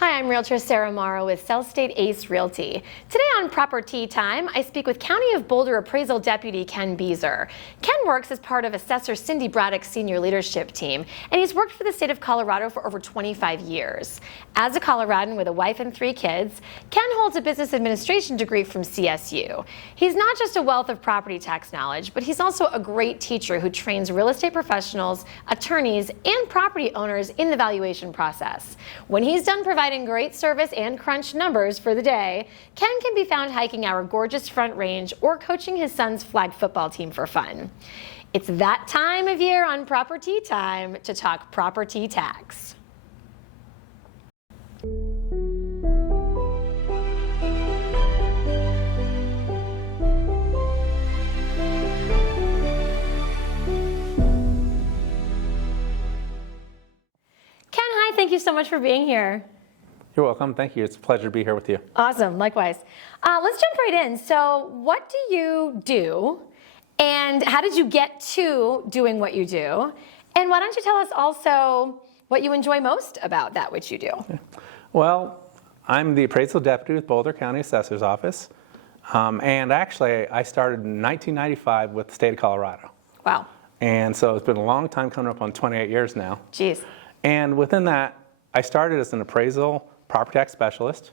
Hi, I'm Realtor Sarah Morrow with South State Ace Realty. Today on Proper Tea Time, I speak with County of Boulder Appraisal Deputy Ken Beezer. Ken works as part of Assessor Cindy Braddock's senior leadership team, and he's worked for the state of Colorado for over 25 years. As a Coloradan with a wife and 3 kids, Ken holds a business administration degree from CSU. He's not just a wealth of property tax knowledge, but he's also a great teacher who trains real estate professionals, attorneys, and property owners in the valuation process. When he's done providing great service and crunch numbers for the day, Ken can be found hiking our gorgeous Front Range or coaching his son's flag football team for fun. It's that time of year on Proper Tea Time to talk property tax. Ken, hi, thank you so much for being here. You're welcome. Thank you. It's a pleasure to be here with you. Awesome. Likewise. Let's jump right in. So what do you do, and how did you get to doing what you do? And why don't you tell us also what you enjoy most about that which you do? Well, I'm the appraisal deputy with Boulder County Assessor's Office. And actually, I started in 1995 with the state of Colorado. Wow. And so it's been a long time, coming up on 28 years now. Jeez. And within that, I started as an appraisal property tax specialist,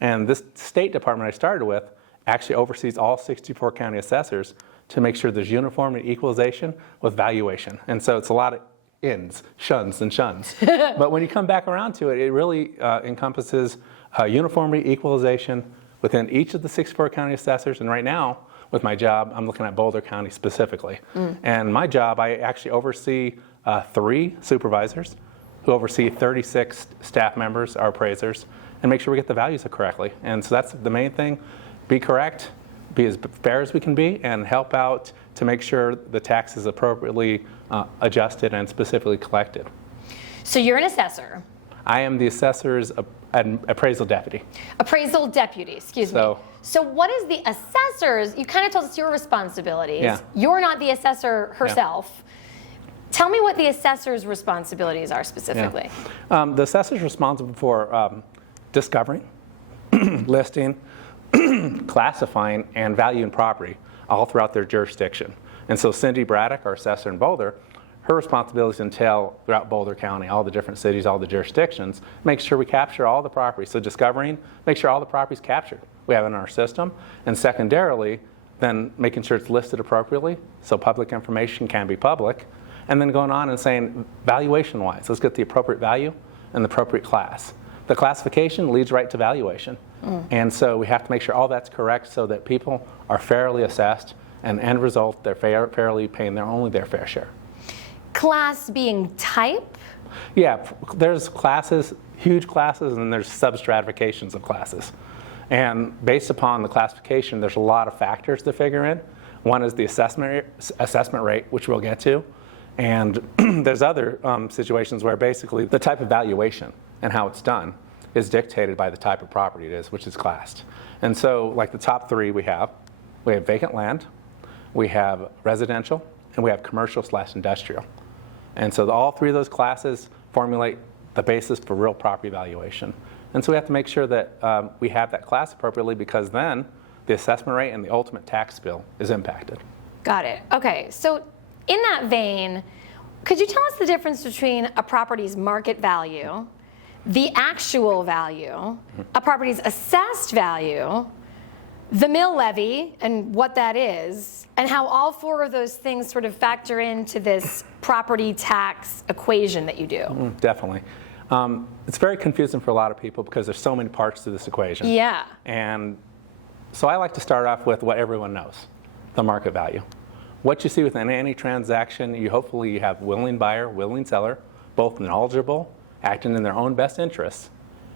and this state department I started with actually oversees all 64 county assessors to make sure there's uniformity, equalization with valuation. And so it's a lot of ins, shuns, and shuns. But when you come back around to it, it really encompasses uniformity, equalization within each of the 64 county assessors. And right now, with my job, I'm looking at Boulder County specifically. And my job, I actually oversee 3 supervisors who oversee 36 staff members, our appraisers, and make sure we get the values correctly. And so that's the main thing. Be correct, be as fair as we can be, and help out to make sure the tax is appropriately adjusted and specifically collected. So you're an assessor. I am the assessor's appraisal deputy. Appraisal deputy, excuse me. So what is the assessor's, you kind of told us your responsibilities. Yeah. You're not the assessor herself. Yeah. Tell me what the assessor's responsibilities are specifically. Yeah. The assessor's responsible for discovering, listing, classifying, and valuing property all throughout their jurisdiction. And so Cindy Braddock, our assessor in Boulder, her responsibilities entail throughout Boulder County, all the different cities, all the jurisdictions, make sure we capture all the property. So discovering, make sure all the property is captured we have in our system, and secondarily, then making sure it's listed appropriately so public information can be public. And then going on and saying, valuation-wise, let's get the appropriate value and the appropriate class. The classification leads right to valuation. And so we have to make sure all that's correct so that people are fairly assessed, and end result, they're fairly paying only their fair share. Class being type? Yeah, there's classes, huge classes, and there's sub-stratifications of classes. And based upon the classification, there's a lot of factors to figure in. One is the assessment rate, which we'll get to. And there's other situations where basically the type of valuation and how it's done is dictated by the type of property it is, which is classed. And so like the top 3 we have vacant land, we have residential, and we have commercial/industrial. And so all 3 of those classes formulate the basis for real property valuation. And so we have to make sure that we have that class appropriately, because then the assessment rate and the ultimate tax bill is impacted. Got it. Okay, so in that vein, could you tell us the difference between a property's market value, the actual value, a property's assessed value, the mill levy and what that is, and how all 4 of those things sort of factor into this property tax equation that you do? Definitely. It's very confusing for a lot of people because there's so many parts to this equation. Yeah. And so I like to start off with what everyone knows, the market value. What you see within any transaction, you hopefully have willing buyer, willing seller, both knowledgeable, acting in their own best interests,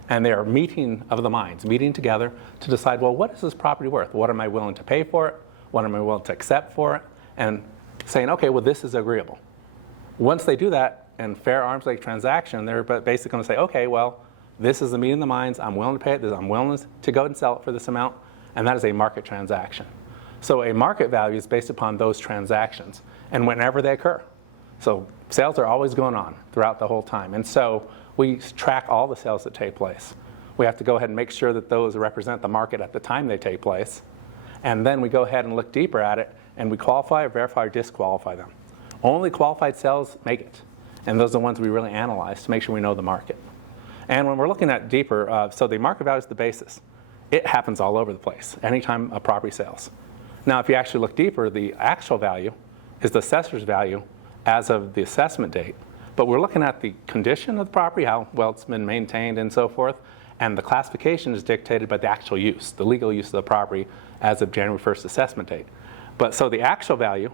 and they are meeting of the minds, meeting together to decide, well, what is this property worth? What am I willing to pay for it? What am I willing to accept for it? And saying, okay, well, this is agreeable. Once they do that in fair arm's length transaction, they're basically going to say, okay, well, this is the meeting of the minds. I'm willing to pay it. I'm willing to go and sell it for this amount, and that is a market transaction. So a market value is based upon those transactions and whenever they occur. So sales are always going on throughout the whole time. And so we track all the sales that take place. We have to go ahead and make sure that those represent the market at the time they take place. And then we go ahead and look deeper at it, and we qualify, verify, or disqualify them. Only qualified sales make it. And those are the ones we really analyze to make sure we know the market. And when we're looking at deeper, so the market value is the basis. It happens all over the place, anytime a property sells. Now, if you actually look deeper, the actual value is the assessor's value as of the assessment date. But we're looking at the condition of the property, how well it's been maintained and so forth, and the classification is dictated by the actual use, the legal use of the property as of January 1st assessment date. But so the actual value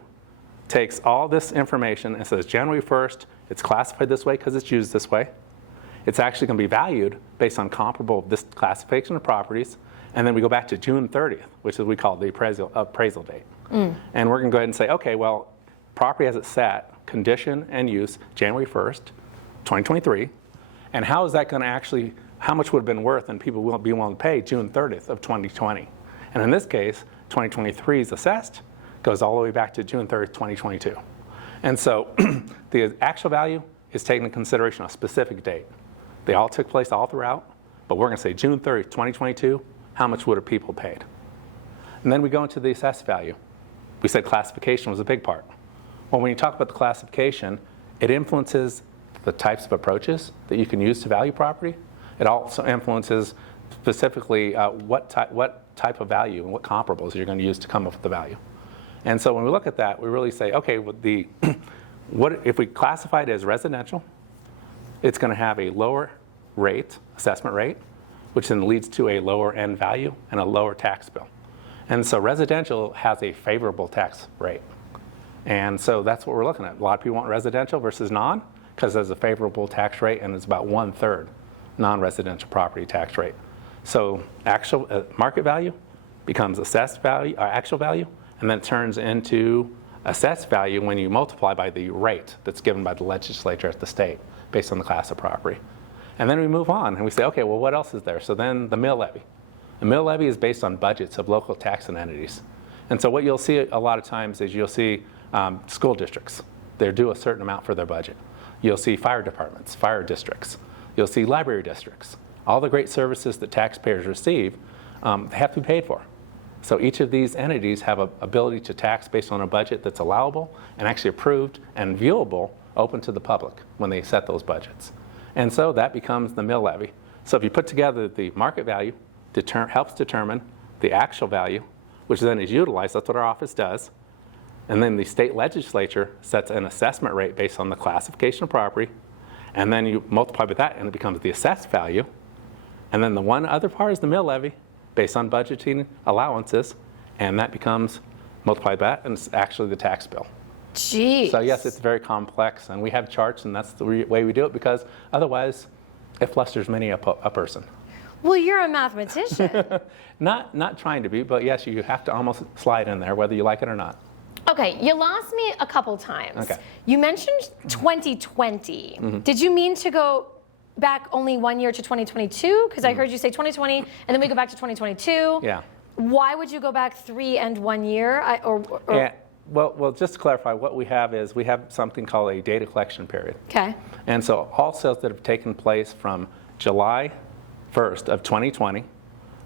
takes all this information and says January 1st, it's classified this way because it's used this way. It's actually going to be valued based on comparable this classification of properties. And then we go back to June 30th, which is we call the appraisal date. And we're going to go ahead and say, okay, well, property as it's set, condition and use, January 1st, 2023. And how is that going to actually, how much would have been worth and people will be willing to pay June 30th of 2020? And in this case, 2023 is assessed, goes all the way back to June 30th, 2022. And so the actual value is taking into consideration a specific date. They all took place all throughout, but we're going to say June 30th, 2022, how much would have people paid? And then we go into the assessed value. We said classification was a big part. Well, when you talk about the classification, it influences the types of approaches that you can use to value property. It also influences specifically what type of value and what comparables you're going to use to come up with the value. And so when we look at that, we really say, okay, what if we classify it as residential, it's going to have a lower rate, assessment rate, which then leads to a lower end value and a lower tax bill. And so residential has a favorable tax rate. And so that's what we're looking at. A lot of people want residential versus non because there's a favorable tax rate and it's about 1/3 non-residential property tax rate. So actual market value becomes assessed value, or actual value, and then it turns into assessed value when you multiply by the rate that's given by the legislature at the state based on the class of property. And then we move on and we say, okay, well, what else is there? So then the mill levy. The mill levy is based on budgets of local taxing entities. And so what you'll see a lot of times is you'll see school districts. They're due a certain amount for their budget. You'll see fire departments, fire districts. You'll see library districts. All the great services that taxpayers receive, they have to be paid for. So each of these entities have an ability to tax based on a budget that's allowable and actually approved and viewable, open to the public when they set those budgets. And so that becomes the mill levy. So if you put together the market value, helps determine the actual value, which then is utilized, that's what our office does. And then the state legislature sets an assessment rate based on the classification of property. And then you multiply by that and it becomes the assessed value. And then the one other part is the mill levy based on budgeting allowances. And that becomes multiplied by that and it's actually the tax bill. Jeez. So yes, it's very complex and we have charts and that's the way we do it because otherwise it flusters many a person. Well, you're a mathematician. Not trying to be, but yes, you have to almost slide in there whether you like it or not. Okay, you lost me a couple times. Okay. You mentioned 2020. Did you mean to go back only 1 year to 2022? Because I heard you say 2020, and then we go back to 2022. Yeah. Why would you go back 3 and 1 year? Yeah. Well, just to clarify, what we have is we have something called a data collection period. Okay. And so all sales that have taken place from July 1st of 2020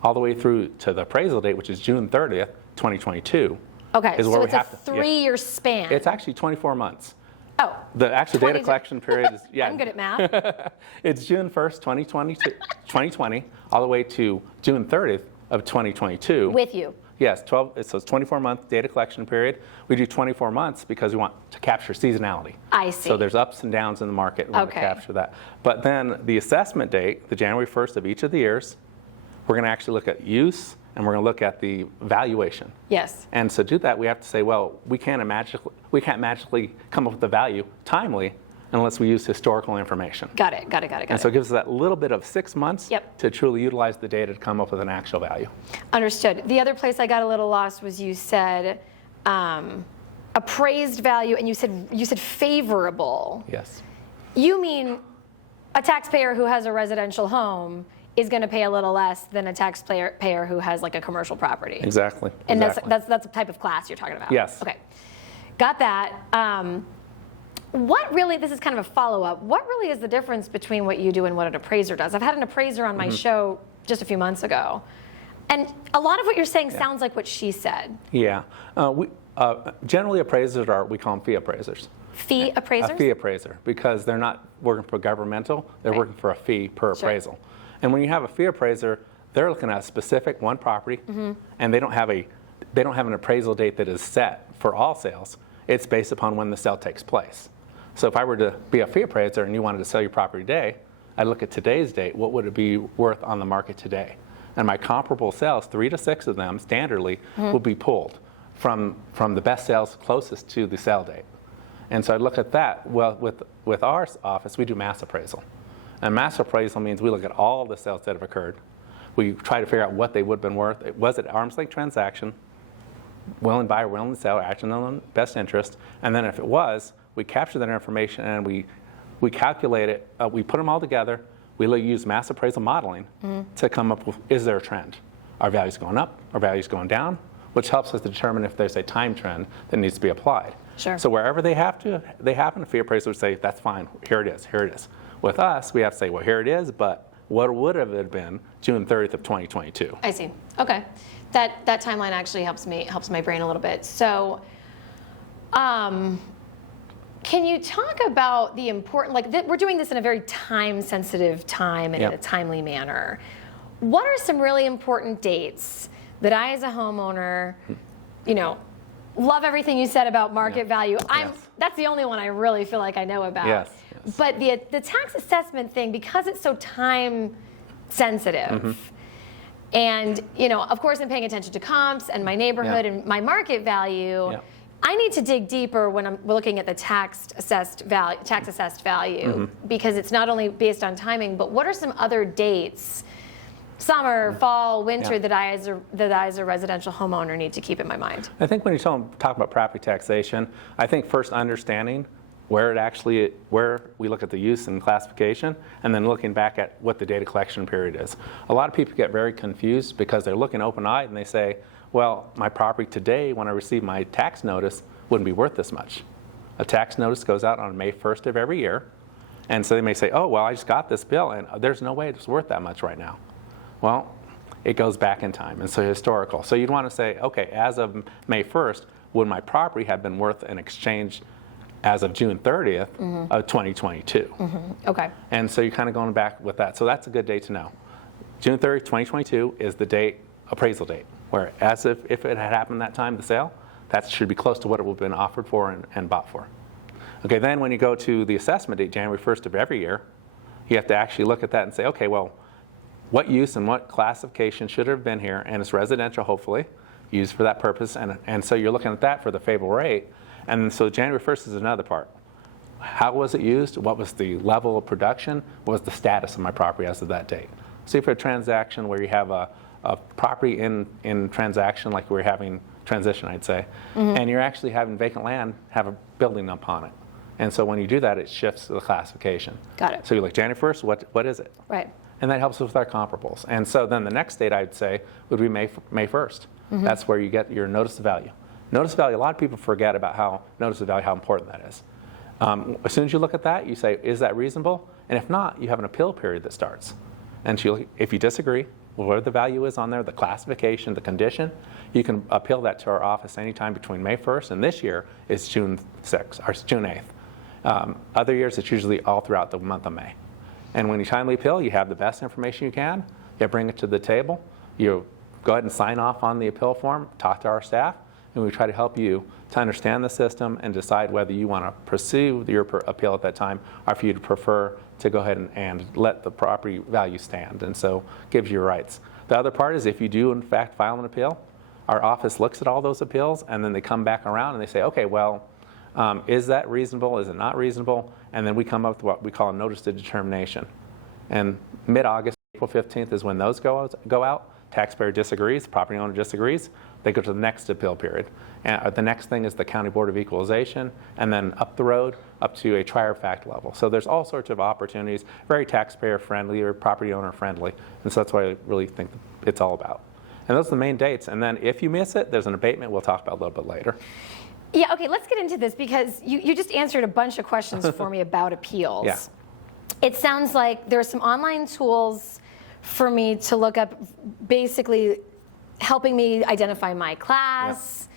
all the way through to the appraisal date, which is June 30th, 2022. Okay, is so where it's a 3-year span. It's actually 24 months. Oh. The actual data collection period is, yeah. I'm good at math. It's June 1st, 2020, all the way to June 30th of 2022. With you. Yes, so it's 24-month data collection period. We do 24 months because we want to capture seasonality. I see. So there's ups and downs in the market. We want to capture that. But then the assessment date, the January 1st of each of the years, we're going to actually look at use and we're going to look at the valuation. Yes. And so to do that, we have to say, well, we can't magically come up with the value timely unless we use historical information. Got it. And so it gives us that little bit of 6 months Yep. to truly utilize the data to come up with an actual value. Understood. The other place I got a little lost was you said appraised value, and you said favorable. Yes. You mean a taxpayer who has a residential home is going to pay a little less than a taxpayer who has like a commercial property. Exactly. And exactly. that's the type of class you're talking about. Yes. Okay. Got that. What really, this is kind of a follow-up, what really is the difference between what you do and what an appraiser does? I've had an appraiser on my show just a few months ago, and a lot of what you're saying sounds like what she said. Yeah. Generally, appraisers we call them fee appraisers. Fee appraisers? A fee appraiser, because they're not working for governmental, they're working for a fee per appraisal. And when you have a fee appraiser, they're looking at a specific one property, and they don't have an appraisal date that is set for all sales. It's based upon when the sale takes place. So if I were to be a fee appraiser and you wanted to sell your property today, I'd look at today's date, what would it be worth on the market today? And my comparable sales, 3 to 6 of them, standardly, would be pulled from the best sales closest to the sale date. And so I'd look at that. Well, with our office, we do mass appraisal. And mass appraisal means we look at all the sales that have occurred. We try to figure out what they would have been worth. Was it arm's length transaction, willing buyer, willing seller, acting on the best interest? And then if it was, we capture that information and we calculate it. We put them all together. We use mass appraisal modeling to come up with, is there a trend? Are values going up? Are values going down? Which helps us determine if there's a time trend that needs to be applied. Sure. So wherever they happen, a fee appraiser would say, that's fine, here it is, here it is. With us, we have to say, well, here it is, but what would have it been June 30th of 2022? I see. Okay. That timeline actually helps my brain a little bit. So, can you talk about the important, we're doing this in a very time-sensitive time and in a timely manner. What are some really important dates that I, as a homeowner, love everything you said about market value. That's the only one I really feel like I know about. Yes. But the tax assessment thing, because it's so time sensitive, and of course I'm paying attention to comps and my neighborhood and my market value. I need to dig deeper when I'm looking at the tax assessed value, because it's not only based on timing, but what are some other dates, summer, fall, winter, that I as a residential homeowner need to keep in my mind? I think when you talk about property taxation, I think first understanding where we look at the use and classification, and then looking back at what the data collection period is. A lot of people get very confused because they're looking open-eyed and they say, well, my property today, when I receive my tax notice, wouldn't be worth this much. A tax notice goes out on May 1st of every year, and so they may say, oh, well, I just got this bill, and there's no way it's worth that much right now. Well, it goes back in time, and so historical. So you'd want to say, okay, as of May 1st, would my property have been worth an exchange as of June 30th of 2022? Okay. And so you're kind of going back with that. So that's a good date to know. June 30th, 2022 is the appraisal date, where as if it had happened that time, the sale, that should be close to what it would have been offered for and bought for. Okay, then when you go to the assessment date, January 1st of every year, you have to actually look at that and say, okay, well, what use and what classification should have been here, and it's residential, hopefully, used for that purpose, and so you're looking at that for the favorable rate. And so January 1st is another part. How was it used? What was the level of production? What was the status of my property as of that date? So if you have a transaction where you have a property in transaction, like we're having transition, I'd say, and you're actually having vacant land have a building upon it. And so when you do that, it shifts to the classification. Got it. So you're like, January 1st, what is it? Right. And that helps us with our comparables. And so then the next date, I'd say, would be May 1st. That's where you get your notice of value. Notice of value, a lot of people forget about how important that is. As soon as you look at that, you say, is that reasonable? And if not, you have an appeal period that starts. And if you disagree with what the value is on there, the classification, the condition, you can appeal that to our office anytime between May 1st and this year is June 6th or June 8th. Other years, it's usually all throughout the month of May. And when you timely appeal, you have the best information you can. You bring it to the table. You go ahead and sign off on the appeal form, talk to our staff, and we try to help you to understand the system and decide whether you want to pursue your appeal at that time, or if you'd prefer to go ahead and let the property value stand, and so gives you your rights. The other part is if you do in fact file an appeal, our office looks at all those appeals and then they come back around and they say, okay, well, is that reasonable? Is it not reasonable? And then we come up with what we call a notice of determination. And mid-August, April 15th is when those go out. Taxpayer disagrees, property owner disagrees, they go to the next appeal period. And the next thing is the County Board of Equalization, and then up the road, up to a trier fact level. So there's all sorts of opportunities, very taxpayer friendly or property owner friendly. And so that's what I really think it's all about. And those are the main dates. And then if you miss it, there's an abatement we'll talk about a little bit later. Yeah, okay, let's get into this because you just answered a bunch of questions for me about appeals. Yeah. It sounds like there are some online tools for me to look up, basically helping me identify my class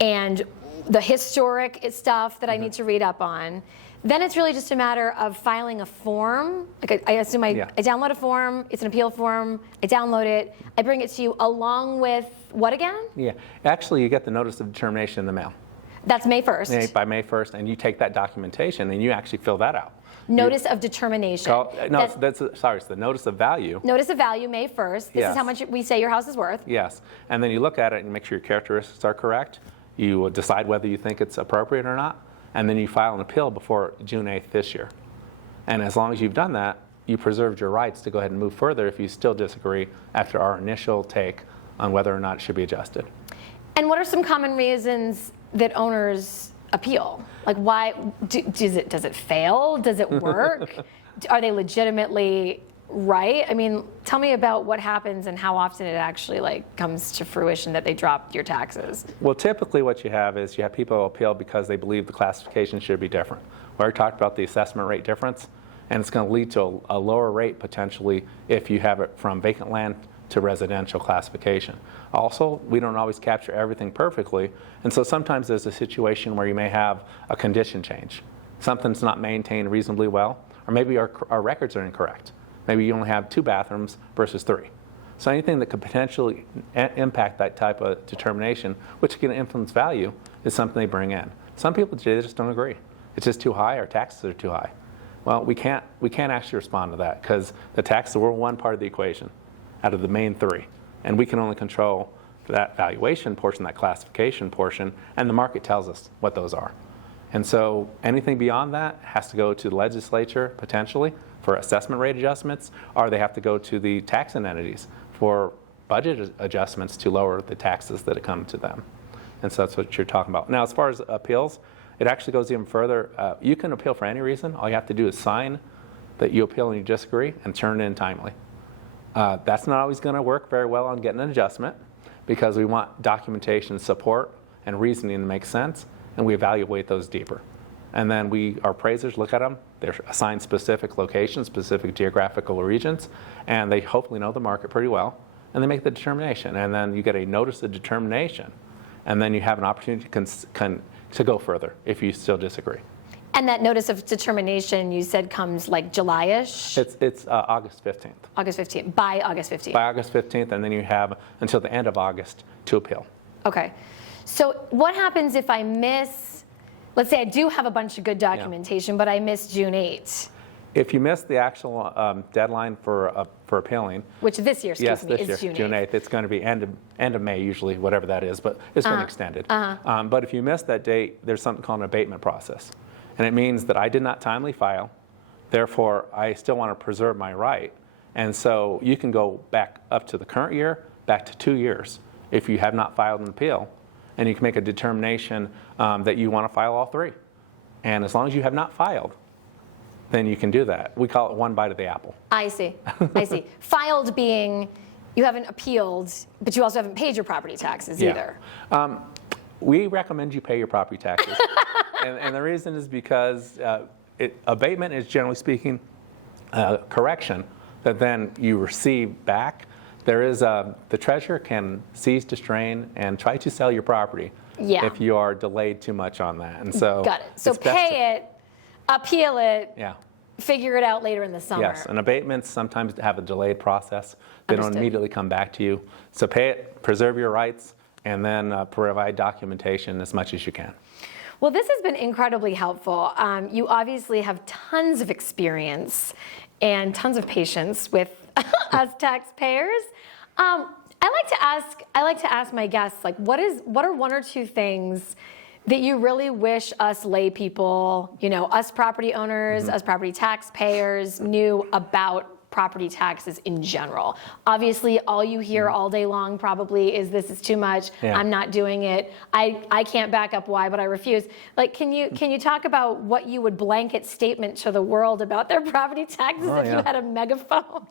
and the historic stuff that I need to read up on. Then it's really just a matter of filing a form. Like I assume I download a form, it's an appeal form, I download it, I bring it to you along with what again? Yeah, actually you get the notice of determination in the mail. That's May 1st. By May 1st, and you take that documentation and you actually fill that out. Notice of determination. It's the notice of value. Notice of value, May 1st. This is how much we say your house is worth. Yes, and then you look at it and make sure your characteristics are correct. You decide whether you think it's appropriate or not, and then you file an appeal before June 8th this year. And as long as you've done that, you preserved your rights to go ahead and move further if you still disagree after our initial take on whether or not it should be adjusted. And what are some common reasons that owners appeal? Like why, does it fail? Does it work? Are they legitimately right? I mean, tell me about what happens and how often it actually comes to fruition that they drop your taxes. Well, typically what you have is you have people appeal because they believe the classification should be different. We already talked about the assessment rate difference, and it's going to lead to a lower rate potentially if you have it from vacant land to residential classification. Also, we don't always capture everything perfectly, and so sometimes there's a situation where you may have a condition change. Something's not maintained reasonably well, or maybe our records are incorrect. Maybe you only have 2 bathrooms versus 3. So anything that could potentially impact that type of determination, which can influence value, is something they bring in. Some people just don't agree. It's just too high, our taxes are too high. Well, we can't actually respond to that because the taxes were one part of the equation out of the main 3. And we can only control that valuation portion, that classification portion, and the market tells us what those are. And so anything beyond that has to go to the legislature potentially for assessment rate adjustments, or they have to go to the taxing entities for budget adjustments to lower the taxes that come to them. And so that's what you're talking about. Now, as far as appeals, it actually goes even further. You can appeal for any reason. All you have to do is sign that you appeal and you disagree and turn it in timely. That's not always going to work very well on getting an adjustment because we want documentation support and reasoning to make sense, and we evaluate those deeper. And then our appraisers look at them. They're assigned specific locations, specific geographical regions, and they hopefully know the market pretty well, and they make the determination. And then you get a notice of determination, and then you have an opportunity to go further if you still disagree. And that notice of determination, you said, comes like July-ish? It's August 15th. August 15th, by August 15th. By August 15th, and then you have until the end of August to appeal. Okay. So what happens if I miss, let's say I do have a bunch of good documentation, but I miss June 8th? If you miss the actual deadline for appealing, which this year, is June 8th. It's going to be end of May usually, whatever that is, but it's been extended. But if you miss that date, there's something called an abatement process. And it means that I did not timely file, therefore I still want to preserve my right. And so you can go back up to the current year, back to 2 years if you have not filed an appeal, and you can make a determination that you want to file all 3. And as long as you have not filed, then you can do that. We call it one bite of the apple. I see. I see. Filed being you haven't appealed, but you also haven't paid your property taxes either. We recommend you pay your property taxes. and the reason is because abatement is, generally speaking, correction that then you receive back. There is the treasurer can seize, distrain, and try to sell your property if you are delayed too much on that. And so got it. So pay it, appeal it, figure it out later in the summer. Yes, and abatements sometimes have a delayed process. They don't immediately come back to you. So pay it, preserve your rights, and then provide documentation as much as you can. Well, this has been incredibly helpful. You obviously have tons of experience and tons of patience with us taxpayers. I like to ask my guests, what are 1 or 2 things that you really wish us lay people, us property owners, us property taxpayers knew about property taxes in general? Obviously, all you hear all day long probably is this is too much. I'm not doing it. I can't back up why, but I refuse. Can you talk about what you would blanket statement to the world about their property taxes if you had a megaphone?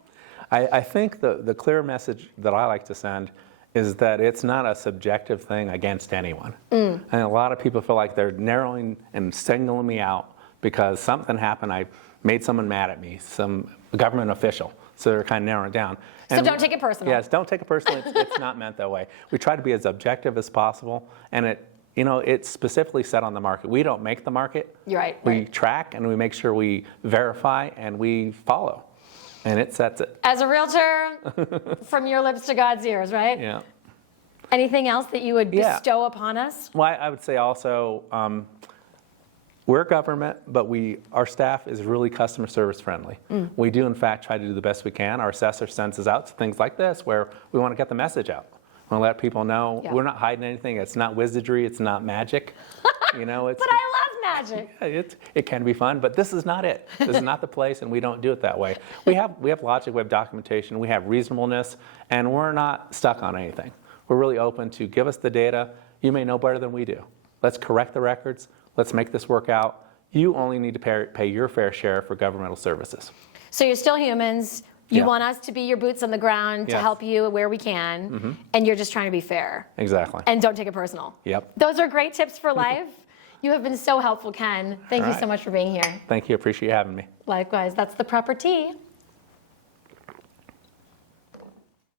I think the clear message that I like to send is that it's not a subjective thing against anyone. And a lot of people feel like they're narrowing and singling me out because something happened. I made someone mad at me, some government official. So they're kind of narrowing it down. So don't take it personal. Yes, don't take it personally. It's not meant that way. We try to be as objective as possible, and it's specifically set on the market. We don't make the market. You're right. We right. track and we make sure we verify and we follow, and it sets it. As a realtor, from your lips to God's ears, right? Yeah. Anything else that you would bestow upon us? Well, I would say also, we're government, but our staff is really customer service friendly. We do, in fact, try to do the best we can. Our assessor sends us out to things like this where we want to get the message out. We want to let people know we're not hiding anything. It's not wizardry. It's not magic. But I love magic. It can be fun, but this is not it. This is not the place, and we don't do it that way. We have logic, we have documentation, we have reasonableness, and we're not stuck on anything. We're really open to give us the data. You may know better than we do. Let's correct the records. Let's make this work out. You only need to pay your fair share for governmental services. So you're still humans. You want us to be your boots on the ground to help you where we can, and you're just trying to be fair. Exactly. And don't take it personal. Yep. Those are great tips for life. You have been so helpful, Ken. Thank you so much for being here. Thank you. Appreciate you having me. Likewise. That's The Proper Tea.